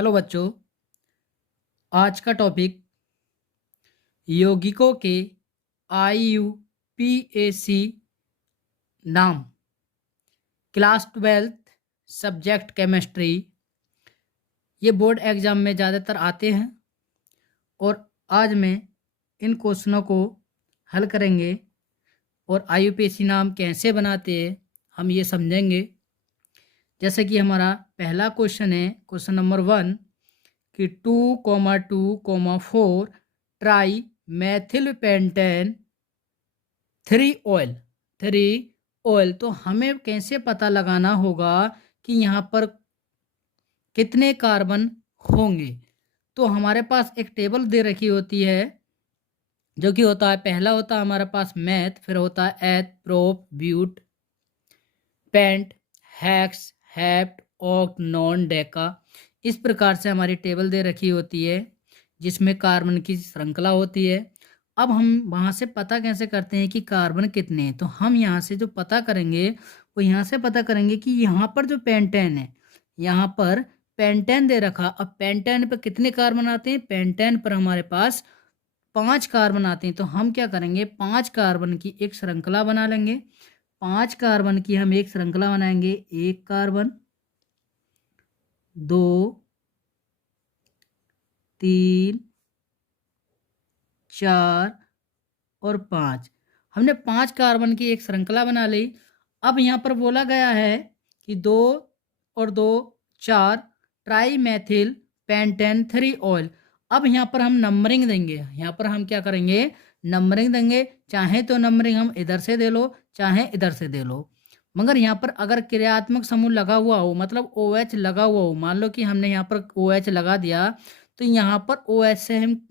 Hello बच्चों। आज का टॉपिक यौगिकों के IUPAC नाम। Class 12th subject chemistry. ये बोर्ड एग्जाम में ज़्यादातर आते हैं और आज मैं इन क्वेश्चनों को हल करेंगे और IUPAC नाम कैसे बनाते हैं हम ये समझेंगे। जैसे कि हमारा पहला क्वेश्चन है, क्वेश्चन नंबर 1 कि 2,2,4 ट्राई मैथिल पेंटेन 3 ऑयल। तो हमें कैसे पता लगाना होगा कि यहाँ पर कितने कार्बन होंगे। तो हमारे पास एक टेबल दे रखी होती है जो कि होता है, पहला होता है हमारे पास मैथ, फिर होता है eth, prop, but, pent, hex, hept, oct, non, deca. इस प्रकार से हमारी टेबल दे रखी होती है जिसमें कार्बन की श्रृंखला होती है। अब हम वहाँ से पता कैसे करते हैं कि कार्बन कितने हैं। तो हम यहाँ से जो पता करेंगे वो यहाँ से पता करेंगे कि यहाँ पर जो पेंटेन है, यहाँ पर पेंटेन दे रखा। अब पेंटेन पर कितने कार्बन आते हैं? पेंटेन पर हमारे पास 5 कार्बन आते हैं। तो हम क्या करेंगे, 5 कार्बन की एक श्रृंखला बना लेंगे। 5 कार्बन की हम एक श्रृंखला बनाएंगे। 1 कार्बन, 2, 3, 4 और 5। हमने 5 कार्बन की एक श्रृंखला बना ली। अब यहाँ पर बोला गया है कि 2 और 2 4 ट्राई मैथिल पेंटेन 3 ऑयल। अब यहाँ पर हम नंबरिंग देंगे। यहाँ पर हम क्या करेंगे, नंबरिंग देंगे। चाहे तो नंबरिंग हम इधर से दे लो, चाहे इधर से दे लो। मगर यहाँ पर अगर क्रियात्मक समूह लगा हुआ हो, मतलब OH लगा हुआ हो, मान लो कि हमने यहाँ पर OH लगा दिया, तो यहाँ पर OH से हम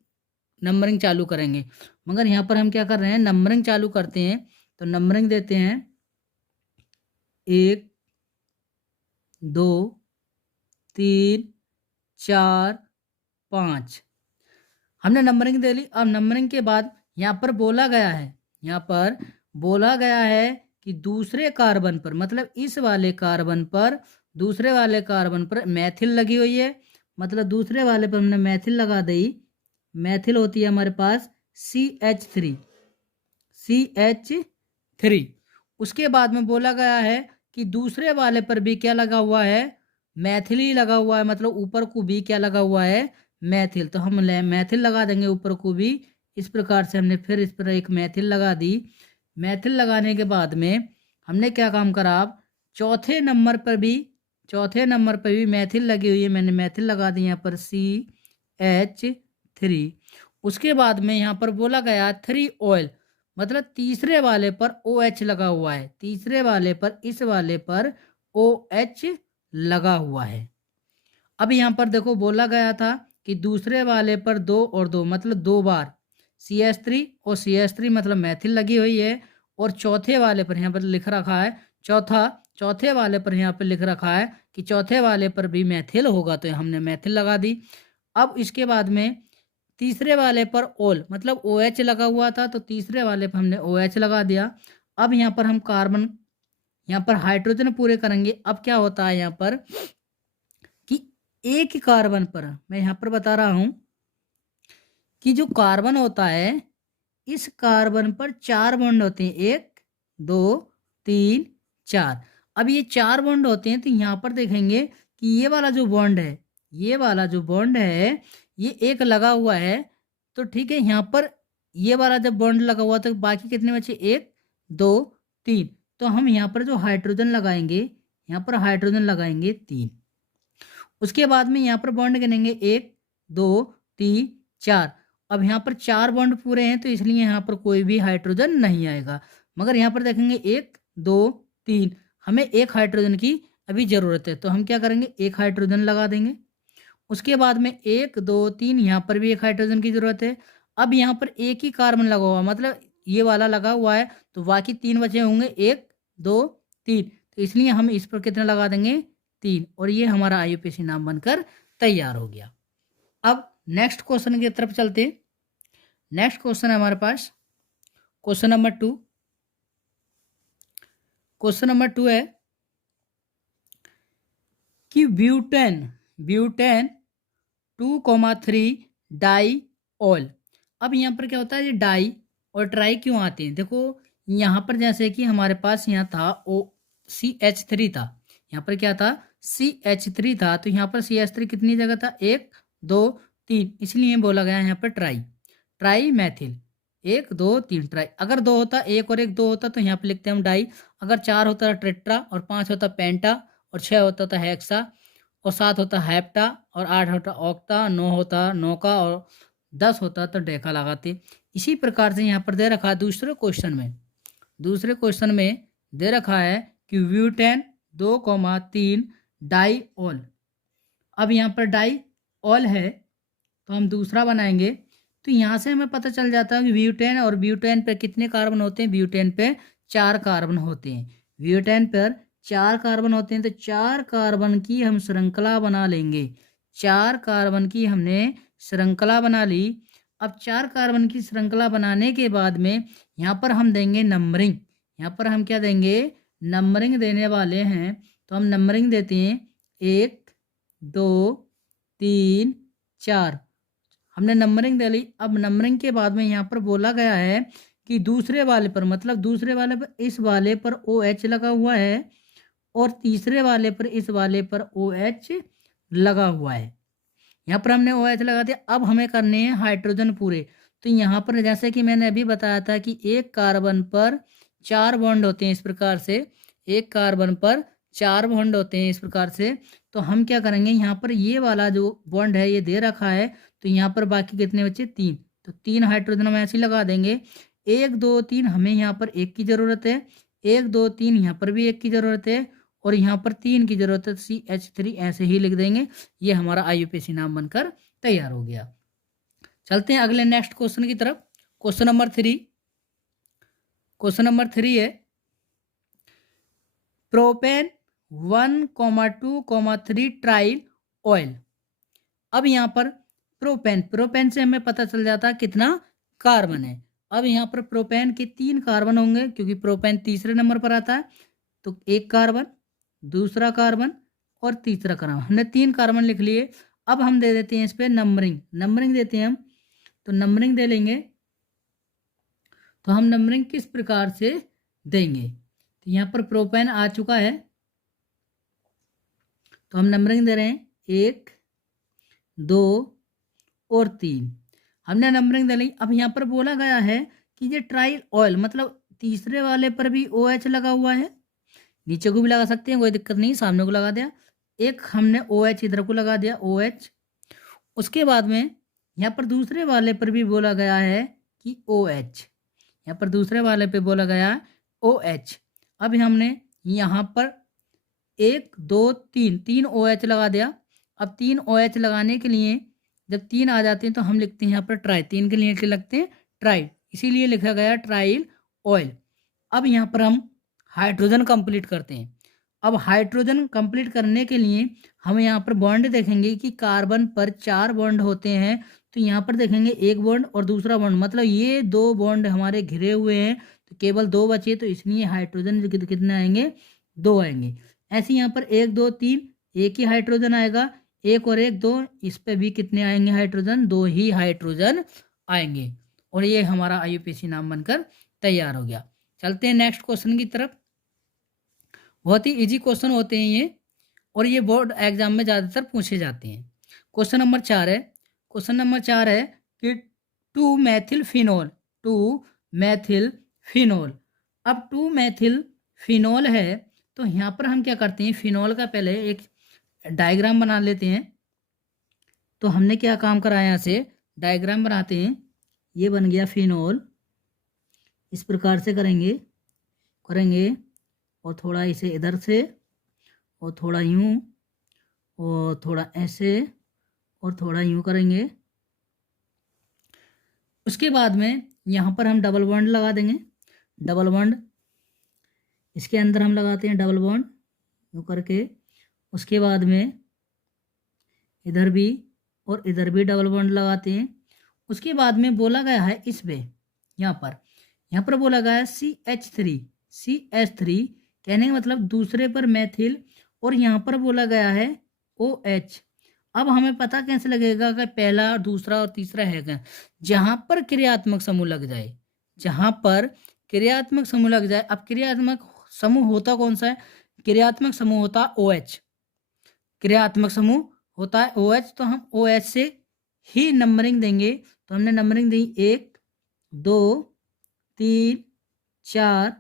नंबरिंग चालू करेंगे। मगर यहाँ पर हम क्या कर रहे हैं, नंबरिंग चालू करते हैं। तो नंबरिंग देते हैं 1, 2, 3, 4, 5। हमने नंबरिंग दे ली। अब नंबरिंग के बाद यहाँ पर बोला गया है, यहाँ पर बोला गया है कि दूसरे कार्बन पर, मतलब इस वाले कार्बन पर, दूसरे वाले कार्बन पर मैथिल लगी हुई है। मतलब दूसरे वाले पर हमने मैथिल लगा दी। मैथिल होती है हमारे पास CH3। उसके बाद में बोला गया है कि दूसरे वाले पर भी क्या लगा हुआ है, मैथिल ही लगा हुआ है। मतलब ऊपर को भी क्या लगा हुआ है, मैथिल। तो हम मैथिल लगा देंगे ऊपर को भी। इस प्रकार से हमने फिर इस पर एक मैथिल लगा दी। मैथिल लगाने के बाद में हमने क्या काम करा, अब चौथे नंबर पर भी मैथिल लगी हुई है। मैंने मैथिल लगा दी यहाँ पर CH3। उसके बाद में यहाँ पर बोला गया 3 ऑयल, मतलब तीसरे वाले पर OH लगा हुआ है। तीसरे वाले पर, इस वाले पर OH लगा हुआ है। अब यहाँ पर देखो बोला गया था कि दूसरे वाले पर 2 और 2, मतलब 2 बार CH3 और CH3, मतलब मैथिल लगी हुई है। और चौथे वाले पर यहाँ पर लिख रखा है चौथे वाले पर यहाँ पर लिख रखा है कि चौथे वाले पर भी मैथिल होगा, तो हमने मैथिल लगा दी। अब इसके बाद में तीसरे वाले पर ओल, मतलब OH लगा हुआ था, तो तीसरे वाले पर हमने OH लगा दिया। अब यहाँ पर हम कार्बन, यहाँ पर हाइड्रोजन पूरे करेंगे। अब क्या होता है यहाँ पर कि एक ही कार्बन पर, मैं यहाँ पर बता रहा हूं कि जो कार्बन होता है, इस कार्बन पर 4 बॉन्ड होते हैं। 1, 2, 3, 4। अब ये 4 बॉन्ड होते हैं। तो यहाँ पर देखेंगे कि ये वाला जो बॉन्ड है, ये एक लगा हुआ है। तो ठीक है, यहाँ पर ये वाला जब बॉन्ड लगा हुआ तो बाकी कितने बचे, 1, 2, 3। तो हम यहाँ पर जो हाइड्रोजन लगाएंगे, यहाँ पर हाइड्रोजन लगाएंगे 3। उसके बाद में यहाँ पर बॉन्ड गिनेंगे 1, 2, 3, 4। अब यहाँ पर 4 बॉन्ड पूरे हैं, तो इसलिए यहाँ पर कोई भी हाइड्रोजन नहीं आएगा। मगर यहाँ पर देखेंगे 1, 2, 3, हमें एक हाइड्रोजन की अभी ज़रूरत है। तो हम क्या करेंगे, एक हाइड्रोजन लगा देंगे। उसके बाद में 1, 2, 3, यहाँ पर भी एक हाइड्रोजन की ज़रूरत है। अब यहाँ पर एक ही कार्बन लगा हुआ, मतलब ये वाला लगा हुआ है, तो बाकी 3 बचे होंगे, 1, 2, 3। तो इसलिए हम इस पर कितना लगा देंगे, 3। और ये हमारा IUPAC नाम बनकर तैयार हो गया। अब नेक्स्ट क्वेश्चन की तरफ चलते हैं। नेक्स्ट क्वेश्चन है हमारे पास क्वेश्चन नंबर 2। क्वेश्चन नंबर 2 है कि ब्यूटेन 2,3 डाई ऑयल। अब यहाँ पर क्या होता है, ये डाई और ट्राई क्यों आते हैं? देखो यहाँ पर जैसे कि हमारे पास यहाँ था CH3 था, यहाँ पर क्या था, CH3 था, तो यहाँ पर CH3 कितनी जगह था, 1 2 3, इसलिए बोला गया यहाँ पर ट्राई मैथिल, 1 2 3 ट्राई। अगर 2 होता, 1 और 1 2 होता तो यहाँ पर लिखते हैं हम डाई। अगर 4 होता ट्रेट्रा, और 5 होता पेंटा, और 6 होता था हेक्सा, और 7 होता हैप्टा, और 8 होता ऑक्टा, 9 होता नौका, और 10 होता तो डेका लगाते। इसी प्रकार से यहाँ पर दे रखा है दूसरे क्वेश्चन में दे रखा है कि ब्यूटेन 2,3 डाई ऑल। अब यहाँ पर डाई ऑल है तो हम दूसरा बनाएंगे, तो यहाँ से हमें पता चल जाता है कि ब्यूटेन, और ब्यूटेन पे कितने कार्बन होते हैं, ब्यूटेन पे 4 कार्बन होते हैं, ब्यूटेन पर 4 कार्बन होते हैं। तो 4 कार्बन की हम श्रृंखला बना लेंगे, 4 कार्बन की हमने श्रृंखला बना ली। अब 4 कार्बन की श्रृंखला बनाने के बाद में यहाँ पर हम देंगे नंबरिंग, यहाँ पर हम क्या देंगे, नंबरिंग देने वाले हैं। तो हम नंबरिंग देते हैं 1 2 3 4, हमने नंबरिंग दे ली। अब नंबरिंग के बाद में यहाँ पर बोला गया है कि दूसरे वाले पर, मतलब दूसरे वाले पर, इस वाले पर OH लगा हुआ है, और तीसरे वाले पर, इस वाले पर OH लगा हुआ है। यहाँ पर हमने OH लगा दिया। अब हमें करने हैं हाइड्रोजन पूरे। तो यहाँ पर जैसे कि मैंने अभी बताया था कि एक कार्बन पर 4 बॉन्ड होते हैं इस प्रकार से, एक कार्बन पर 4 बॉन्ड होते हैं इस प्रकार से। तो हम क्या करेंगे, यहाँ पर ये वाला जो बॉन्ड है ये दे रखा है, तो यहाँ पर बाकी कितने बचे, 3, तो 3 हाइड्रोजन हम ऐसे लगा देंगे। 1 2 3 हमें यहाँ पर 1 की ज़रूरत है, 1 2 3 यहाँ पर भी 1 की ज़रूरत है, और यहाँ पर 3 की ज़रूरत है। CH3 ऐसे ही लिख देंगे। ये हमारा IUPAC नाम बनकर तैयार हो गया। चलते हैं अगले नेक्स्ट क्वेश्चन की तरफ। क्वेश्चन नंबर 3 है प्रोपेन 1,2,3 ट्राइल ऑयल। अब यहाँ पर प्रोपेन से हमें पता चल जाता है कितना कार्बन है। अब यहाँ पर प्रोपेन के 3 कार्बन होंगे, क्योंकि प्रोपेन तीसरे नंबर पर आता है। तो 1 कार्बन, दूसरा कार्बन और तीसरा कार्बन, हमने 3 कार्बन लिख लिए। अब हम दे देते हैं इस पर नंबरिंग देते हैं हम। तो नंबरिंग दे लेंगे, तो हम नंबरिंग किस प्रकार से देंगे, तो यहाँ पर प्रोपेन आ चुका है, तो हम नंबरिंग दे रहे हैं 1 2 और 3, हमने नंबरिंग दे ली। अब यहाँ पर बोला गया है कि ये ट्राइल ऑयल, मतलब तीसरे वाले पर भी OH लगा हुआ है, नीचे को भी लगा सकते हैं, कोई दिक्कत नहीं, सामने को लगा दिया। एक हमने OH इधर को लगा दिया, OH। उसके बाद में यहाँ पर दूसरे वाले पर भी बोला गया है कि OH, यहाँ पर दूसरे वाले पे बोला गया है OH। अब हमने यहाँ पर 1 2 3 OH लगा दिया। अब 3 OH लगाने के लिए जब 3 आ जाते हैं तो हम लिखते हैं यहाँ पर ट्राई, 3 के लिए लगते हैं ट्राई, इसीलिए लिखा गया ट्राइल ऑयल। अब यहाँ पर हम हाइड्रोजन कंप्लीट करते हैं। अब हाइड्रोजन कंप्लीट करने के लिए हम यहाँ पर बॉन्ड देखेंगे कि कार्बन पर 4 बॉन्ड होते हैं। तो यहाँ पर देखेंगे 1 बॉन्ड और दूसरा बॉन्ड, मतलब ये 2 बॉन्ड हमारे घिरे हुए हैं, तो केवल 2 बचे, तो इसलिए हाइड्रोजन कितने आएंगे, 2 आएंगे। ऐसे यहाँ पर 1 2 3 एक ही हाइड्रोजन आएगा, 1 और 1 2, इस पे भी कितने आएंगे हाइड्रोजन, 2 ही हाइड्रोजन आएंगे। और ये हमारा IUPAC नाम बनकर तैयार हो गया। चलते हैं नेक्स्ट क्वेश्चन की तरफ। बहुत ही इजी क्वेश्चन होते हैं ये, और ये बोर्ड एग्जाम में ज़्यादातर पूछे जाते हैं। क्वेश्चन नंबर 4 है कि 2 मैथिल फिनोल। अब 2 मैथिल फिनोल है, तो यहाँ पर हम क्या करते हैं, फिनोल का पहले एक डायग्राम बना लेते हैं। तो हमने क्या काम करा, यहाँ से डायग्राम बनाते हैं। ये बन गया फिनोल, इस प्रकार से करेंगे और थोड़ा इसे इधर से, और थोड़ा यूं, और थोड़ा ऐसे, और थोड़ा यूं करेंगे। उसके बाद में यहाँ पर हम डबल बॉन्ड लगा देंगे, डबल बॉन्ड इसके अंदर हम लगाते हैं, डबल बॉन्ड यूं करके। उसके बाद में इधर भी और इधर भी डबल बॉन्ड लगाते हैं। उसके बाद में बोला गया है इस पे, यहाँ पर बोला गया है CH3 कहने का मतलब दूसरे पर मैथिल, और यहाँ पर बोला गया है OH। अब हमें पता कैसे लगेगा कि पहला, दूसरा और तीसरा है क्या? जहाँ पर क्रियात्मक समूह लग जाए, जहाँ पर क्रियात्मक समूह लग जाए। अब क्रियात्मक समूह होता कौन सा है? क्रियात्मक समूह होता OH। क्रियात्मक समूह होता है OH, तो हम OH से ही नंबरिंग देंगे। तो हमने नंबरिंग दी 1 2 3 4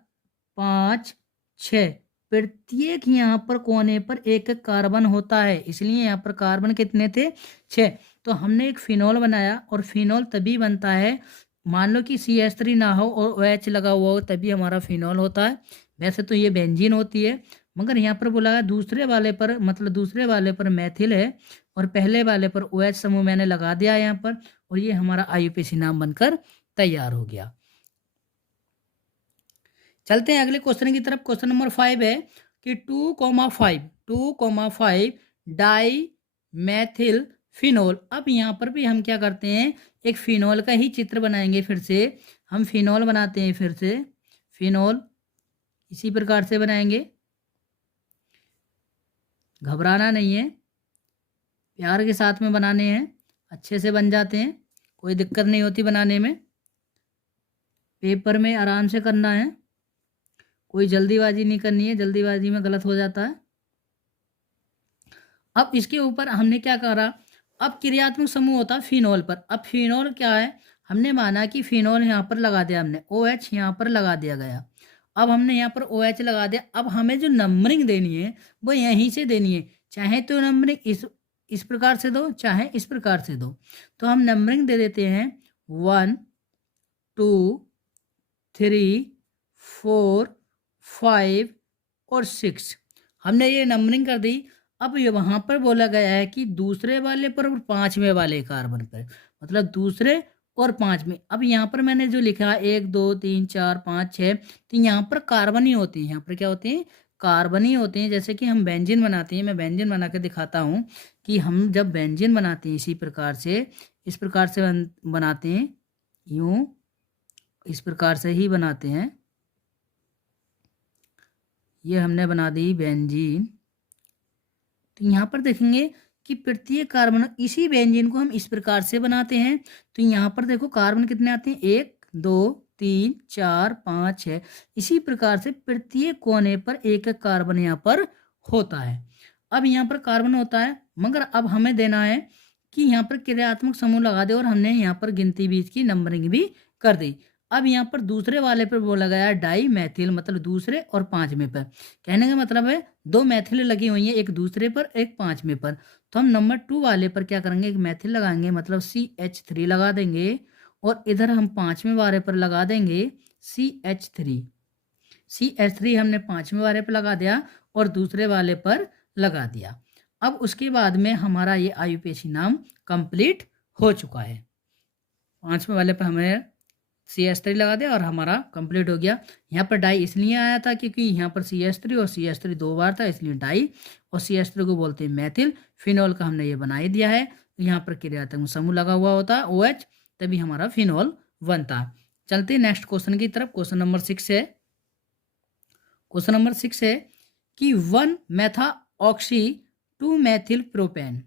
5 6। प्रत्येक यहाँ पर कोने पर एक एक कार्बन होता है, इसलिए यहाँ पर कार्बन कितने थे? 6। तो हमने एक फिनोल बनाया, और फिनोल तभी बनता है, मान लो कि CH3 ना हो और OH लगा हुआ हो, तभी हमारा फिनोल होता है। वैसे तो ये बेंजीन होती है, मगर यहाँ पर बोला है दूसरे वाले पर, मतलब दूसरे वाले पर मैथिल है और पहले वाले पर OH समूह मैंने लगा दिया यहाँ पर, और ये हमारा IUPAC नाम बनकर तैयार हो गया। चलते हैं अगले क्वेश्चन की तरफ। क्वेश्चन नंबर 5 है कि 2,5 डाई मैथिल फिनोल। अब यहाँ पर भी हम क्या करते हैं, एक फिनोल का ही चित्र बनाएंगे। फिर से हम फिनोल बनाते हैं, फिर से फिनोल इसी प्रकार से बनाएंगे। घबराना नहीं है, प्यार के साथ में बनाने हैं, अच्छे से बन जाते हैं, कोई दिक्कत नहीं होती बनाने में। पेपर में आराम से करना है, कोई जल्दीबाजी नहीं करनी है, जल्दीबाजी में गलत हो जाता है। अब इसके ऊपर हमने क्या करा, अब क्रियात्मक समूह होता है फिनोल पर। अब फिनोल क्या है, हमने माना कि फिनोल यहाँ पर लगा दिया, हमने OH यहाँ पर लगा दिया गया। अब हमने यहाँ पर OH लगा दिया। अब हमें जो नंबरिंग देनी है वो यहीं से देनी है, चाहे तो नंबरिंग इस प्रकार से दो, चाहे इस प्रकार से दो। तो हम नंबरिंग दे देते हैं 1 2 3 4 5 और 6। हमने ये नंबरिंग कर दी। अब ये वहाँ पर बोला गया है कि दूसरे वाले पर और पांचवें वाले कार्बन पर, मतलब दूसरे और पांचवें। अब यहाँ पर मैंने जो लिखा 1 2 3 4 5 6, तो यहाँ पर कार्बन ही होते हैं। यहाँ पर क्या होते हैं? कार्बन ही होते हैं। जैसे कि हम बेंजीन बनाते हैं, मैं बेंजीन बना के दिखाता हूँ कि हम जब बेंजीन बनाते हैं इसी प्रकार से, इस प्रकार से बनाते हैं, यूं इस प्रकार से ही बनाते हैं। ये हमने बना दी बेंजीन। तो यहाँ पर देखेंगे कि प्रत्येक कार्बन, इसी बेंजीन को हम इस प्रकार से बनाते हैं। तो यहाँ पर देखो कार्बन कितने आते हैं, 1 2 3 4 5 6। इसी प्रकार से प्रत्येक कोने पर एक एक कार्बन यहाँ पर होता है। अब यहाँ पर कार्बन होता है, मगर अब हमें देना है कि यहाँ पर क्रियात्मक समूह लगा दे, और हमने यहाँ पर गिनती बीज की नंबरिंग भी कर दी। अब यहाँ पर दूसरे वाले पर बोला गया डाई मैथिल, मतलब दूसरे और पांचवें पर। कहने का मतलब है 2 मैथिल लगी हुई है, एक दूसरे पर एक पांचवें पर। तो हम नंबर 2 वाले पर क्या करेंगे, एक मैथिल लगाएंगे, मतलब CH3 लगा देंगे, और इधर हम पांचवें वाले पर लगा देंगे CH3। CH3 हमने पांचवें वाले पर लगा दिया और दूसरे वाले पर लगा दिया। अब उसके बाद में हमारा ये IUPAC नाम कंप्लीट हो चुका है। पांचवें वाले पर हमें CH3 लगा दिया और हमारा कंप्लीट हो गया। यहाँ पर डाई इसलिए आया था क्योंकि यहाँ पर CH3 और CH3 2 बार था, इसलिए डाई, और CH3 को बोलते हैं मैथिल। फिनोल का हमने ये बना ही दिया है। यहाँ पर क्रियात्मक समूह लगा हुआ होता है OH, तभी हमारा फिनोल बनता। चलते हैं नेक्स्ट क्वेश्चन की तरफ। क्वेश्चन नंबर 6 है, क्वेश्चन नंबर 6 है कि 1 methoxy 2 methyl propane,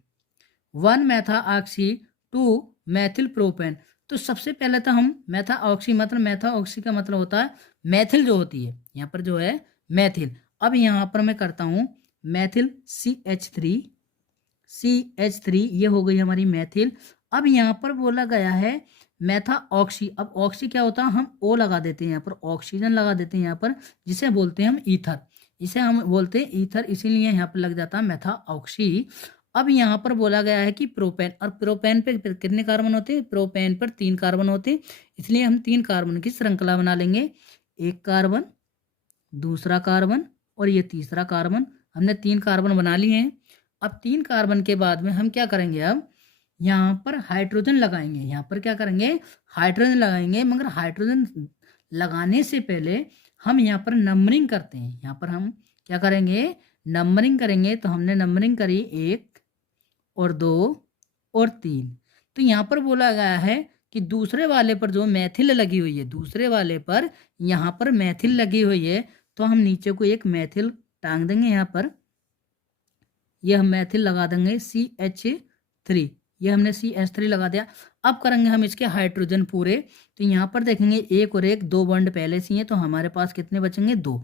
1 methoxy 2 methyl propane. तो सबसे पहले तो हम मेथा ऑक्सी, मतलब मेथा ऑक्सी का मतलब होता है मैथिल जो होती है, यहाँ पर जो है मैथिल। अब यहाँ पर मैं करता हूँ मैथिल CH3, ये हो गई हमारी मैथिल। अब यहाँ पर बोला गया है मेथा ऑक्सी। अब ऑक्सी क्या होता है, हम O लगा देते हैं यहाँ पर, ऑक्सीजन लगा देते हैं यहाँ पर, जिसे बोलते हैं हम ईथर, इसे हम बोलते हैं ईथर, इसीलिए यहाँ पर लग जाता है मेथा ऑक्सी। अब यहाँ पर बोला गया है कि प्रोपेन, और प्रोपेन पे कितने कार्बन होते हैं, प्रोपेन पर 3 कार्बन होते हैं, इसलिए हम 3 कार्बन की श्रृंखला बना लेंगे। एक कार्बन, दूसरा कार्बन और ये तीसरा कार्बन। हमने 3 कार्बन बना लिए हैं। अब 3 कार्बन के बाद में हम क्या करेंगे, अब यहाँ पर हाइड्रोजन लगाएंगे। यहाँ पर क्या करेंगे, हाइड्रोजन लगाएंगे, मगर हाइड्रोजन लगाने से पहले हम यहाँ पर नंबरिंग करते हैं। यहाँ पर हम क्या करेंगे, नंबरिंग करेंगे। तो हमने नंबरिंग करी 1 और 2 और 3। तो यहाँ पर बोला गया है कि दूसरे वाले पर जो मैथिल लगी हुई है, दूसरे वाले पर यहाँ पर मैथिल लगी हुई है, तो हम नीचे को एक मैथिल टांग देंगे। यहाँ पर ये हम मैथिल लगा देंगे CH3। 3, ये हमने CH3 लगा दिया। अब करेंगे हम इसके हाइड्रोजन पूरे, तो यहाँ पर देखेंगे एक और एक 2 बॉन्ड पहले से ही है, तो हमारे पास कितने बचेंगे 2,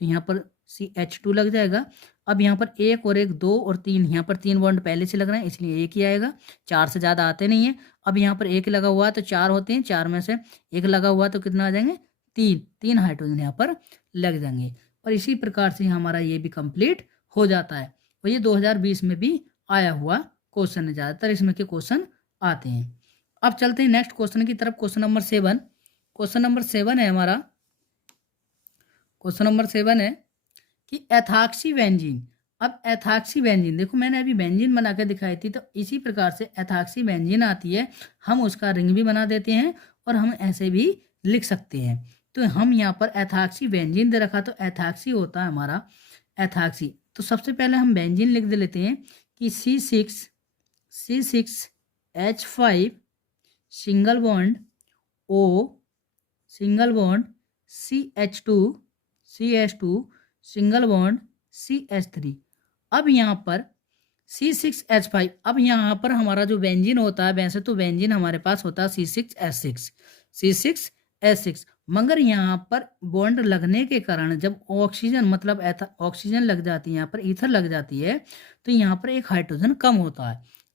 तो यहाँ पर CH2 लग जाएगा। अब यहाँ पर एक और एक 2 और 3, यहाँ पर 3 बॉन्ड पहले से लग रहे हैं इसलिए एक ही आएगा, 4 से ज़्यादा आते नहीं है। अब यहाँ पर एक लगा हुआ है तो 4 होते हैं, 4 में से एक लगा हुआ तो कितना आ जाएंगे 3 हाइड्रोजन यहाँ पर लग जाएंगे। और इसी प्रकार से हमारा ये भी कंप्लीट हो जाता है। और ये 2020 में भी आया हुआ क्वेश्चन है, ज़्यादातर इसमें के क्वेश्चन आते हैं। अब चलते हैं नेक्स्ट क्वेश्चन की तरफ। क्वेश्चन नंबर 7, क्वेश्चन नंबर 7 है हमारा, क्वेश्चन नंबर 7 है कि एथॉक्सी बेंजीन। अब एथॉक्सी बेंजीन देखो मैंने अभी बेंजीन बना के दिखाई थी, तो इसी प्रकार से एथॉक्सी बेंजीन आती है, हम उसका रिंग भी बना देते हैं और हम ऐसे भी लिख सकते हैं। तो हम यहाँ पर एथॉक्सी बेंजीन दे रखा, तो एथॉक्सी होता है हमारा एथॉक्सी। तो सबसे पहले हम बेंजीन लिख दे लेते हैं कि C6H5 single bond O single bond CH2 single bond CH3। अब यहाँ पर C6H5, अब यहाँ पर हमारा जो बेंजीन होता है, वैसे तो बेंजीन हमारे पास होता है C6H6, मगर यहाँ पर बॉन्ड लगने के कारण जब ऑक्सीजन मतलब ऑक्सीजन लग जाती है, यहाँ पर ईथर लग जाती है, तो यहाँ पर एक हाइड्रोजन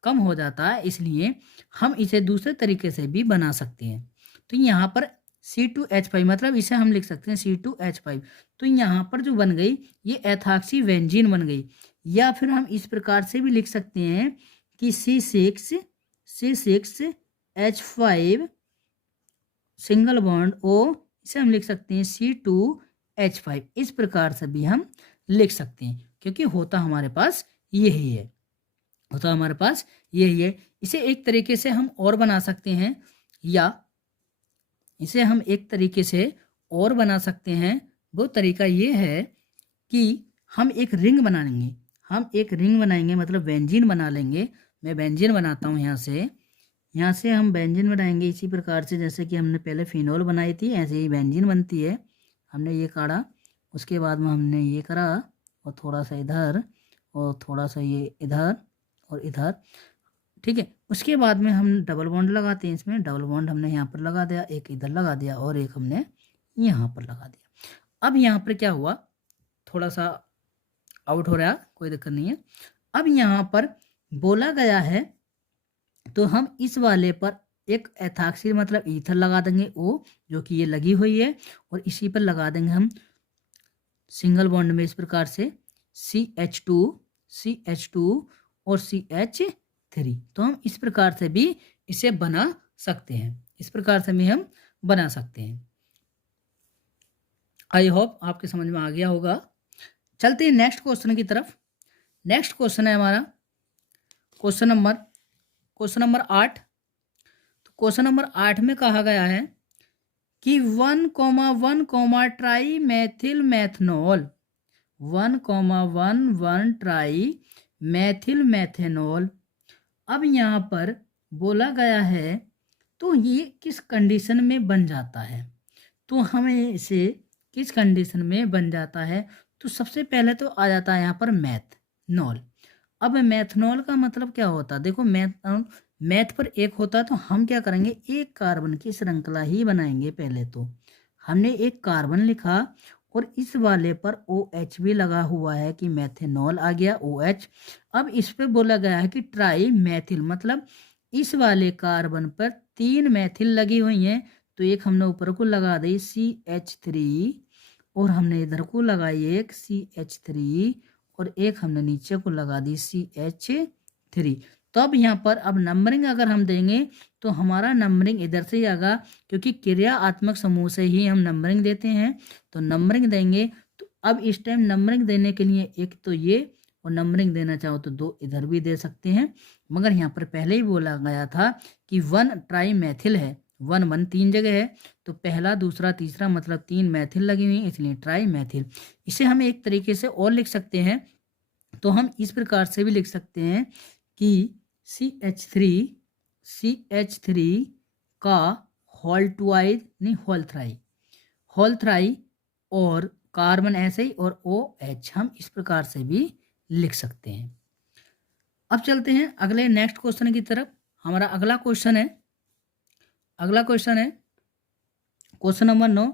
कम हो जाता है, इसलिए हम इसे दूसरे तरीके से भी बना सकते हैं। तो यहाँ पर C2H5 मतलब इसे हम लिख सकते हैं C2H5, तो यहाँ पर जो बन गई ये एथॉक्सी बेंजीन बन गई। या फिर हम इस प्रकार से भी लिख सकते हैं कि C6H5 सिंगल बॉन्ड O, इसे हम लिख सकते हैं C2H5। इस प्रकार से भी हम लिख सकते हैं, क्योंकि होता हमारे पास यही है, इसे एक तरीके से हम और बना सकते हैं, या इसे हम एक तरीके से और बना सकते हैं। वो तरीका ये है कि हम एक रिंग बनाएंगे, मतलब बेंजीन बना लेंगे। मैं बेंजीन बनाता हूँ, यहाँ से हम बेंजीन बनाएंगे इसी प्रकार से, जैसे कि हमने पहले फिनोल बनाई थी, ऐसे ही बेंजीन बनती है। हमने ये काढ़ा, उसके बाद में हमने ये करा, और थोड़ा सा इधर और थोड़ा सा ये इधर और इधर, ठीक है। उसके बाद में हम डबल बॉन्ड लगाते हैं, इसमें डबल बॉन्ड हमने यहाँ पर लगा दिया, एक इधर लगा दिया और एक हमने यहाँ पर लगा दिया। अब यहाँ पर क्या हुआ, थोड़ा सा आउट हो रहा है, कोई दिक्कत नहीं है। अब यहाँ पर बोला गया है, तो हम इस वाले पर एक एथॉक्सी मतलब ईथर लगा देंगे O, जो कि ये लगी हुई है, और इसी पर लगा देंगे हम सिंगल बॉन्ड में इस प्रकार से CH2 और CH3। तो हम इस प्रकार से भी इसे बना सकते हैं, आई होप आपके समझ में आ गया होगा। चलते हैं नेक्स्ट क्वेश्चन की तरफ। नेक्स्ट क्वेश्चन है हमारा क्वेश्चन नंबर 8। तो क्वेश्चन नंबर 8 में कहा गया है कि 1,1 try Maithil methanol, 1,1 try Maithil methanol. अब यहाँ पर बोला गया है, तो ये किस कंडीशन में बन जाता है, तो हमें इसे किस कंडीशन में बन जाता है, तो सबसे पहले तो आ जाता है यहाँ पर मैथनॉल। अब मैथनॉल का मतलब क्या होता है, देखो मैथ पर एक होता है, तो हम क्या करेंगे, एक कार्बन की श्रृंखला ही बनाएंगे। पहले तो हमने एक कार्बन लिखा और इस वाले पर OH भी लगा हुआ है कि मैथेनॉल आ गया OH। अब इस पे बोला गया है कि ट्राई मैथिल, मतलब इस वाले कार्बन पर 3 मैथिल लगी हुई हैं, तो एक हमने ऊपर को लगा दी CH3 और हमने इधर को लगाई एक CH3 और एक हमने नीचे को लगा दी CH3। तो अब यहाँ पर अब नंबरिंग अगर हम देंगे तो हमारा नंबरिंग इधर से ही आएगा, क्योंकि क्रियात्मक समूह से ही हम नंबरिंग देते हैं। तो नंबरिंग देंगे, तो अब इस टाइम नंबरिंग देने के लिए एक तो ये, और नंबरिंग देना चाहो तो 2 इधर भी दे सकते हैं, मगर यहाँ पर पहले ही बोला गया था कि 1 ट्राई मैथिल है, 1 3 जगह है, तो पहला दूसरा तीसरा मतलब 3 मैथिल लगी हुई, इसलिए ट्राई मैथिल। इसे हम एक तरीके से और लिख सकते हैं, तो हम इस प्रकार से भी लिख सकते हैं कि CH3 का होल थ्राई और कार्बन ऐसे ही और OH, हम इस प्रकार से भी लिख सकते हैं। अब चलते हैं अगले नेक्स्ट क्वेश्चन की तरफ। हमारा अगला क्वेश्चन है क्वेश्चन नंबर 9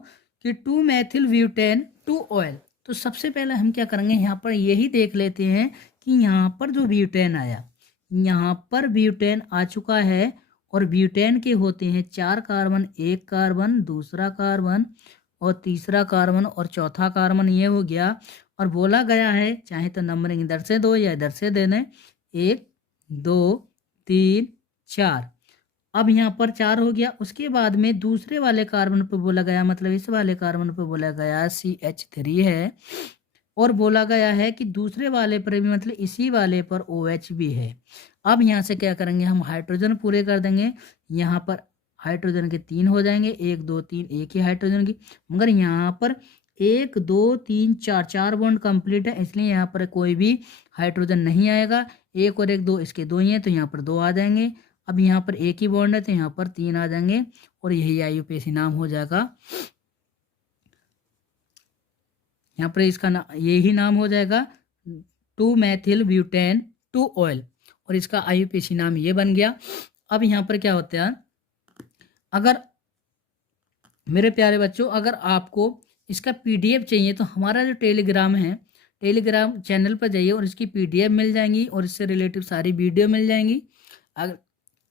कि 2 मेथिल ब्यूटेन 2 ऑयल। तो सबसे पहले हम क्या करेंगे, यहाँ पर यही देख लेते हैं कि यहाँ पर जो ब्यूटेन आया, यहाँ पर ब्यूटेन आ चुका है और ब्यूटेन के होते हैं 4 कार्बन, 1 कार्बन, दूसरा कार्बन और तीसरा कार्बन और चौथा कार्बन, ये हो गया। और बोला गया है, चाहे तो नंबरिंग इधर से दो या इधर से दे दें, 1 2 3 4। अब यहाँ पर 4 हो गया। उसके बाद में दूसरे वाले कार्बन पर बोला गया, मतलब इस वाले कार्बन पर बोला गया CH3 है, और बोला गया है कि दूसरे वाले पर भी, मतलब इसी वाले पर OH भी है। अब यहाँ से क्या करेंगे, हम हाइड्रोजन पूरे कर देंगे। यहाँ पर हाइड्रोजन के 3 हो जाएंगे, 1 2 3, एक ही हाइड्रोजन की। मगर यहाँ पर 1 2 3 4 4 बॉन्ड कंप्लीट है, इसलिए यहाँ पर कोई भी हाइड्रोजन नहीं आएगा। 1 और 1 2, इसके 2 ही हैं, तो यहाँ पर 2 आ जाएंगे। अब यहाँ पर एक ही बॉन्ड है, तो यहाँ पर 3 आ जाएंगे और यही IUPAC नाम हो जाएगा। यहाँ पर इसका यही नाम हो जाएगा 2 मेथिल ब्यूटेन 2 ऑयल, और इसका IUPAC नाम ये बन गया। अब यहाँ पर क्या होता है, अगर मेरे प्यारे बच्चों, अगर आपको इसका PDF चाहिए तो हमारा जो टेलीग्राम है, टेलीग्राम चैनल पर जाइए और इसकी PDF मिल जाएंगी और इससे रिलेटिव सारी वीडियो मिल जाएंगी।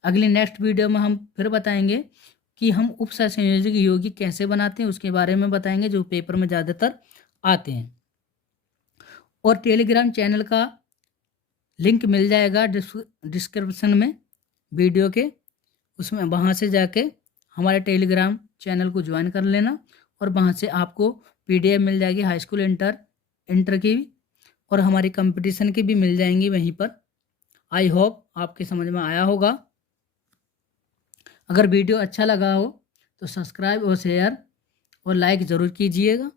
अगली नेक्स्ट वीडियो में हम फिर बताएंगे कि हम उपसंयोजक यौगिक कैसे बनाते हैं, उसके बारे में बताएंगे, जो पेपर में ज़्यादातर आते हैं। और टेलीग्राम चैनल का लिंक मिल जाएगा डिस्क्रिप्शन में वीडियो के, उसमें वहाँ से जाके हमारे टेलीग्राम चैनल को ज्वाइन कर लेना और वहाँ से आपको PDF मिल जाएगी, हाई स्कूल इंटर की भी, और हमारी कंपटीशन की भी मिल जाएंगी वहीं पर। आई होप आपके समझ में आया होगा। अगर वीडियो अच्छा लगा हो तो सब्सक्राइब और शेयर और लाइक ज़रूर कीजिएगा।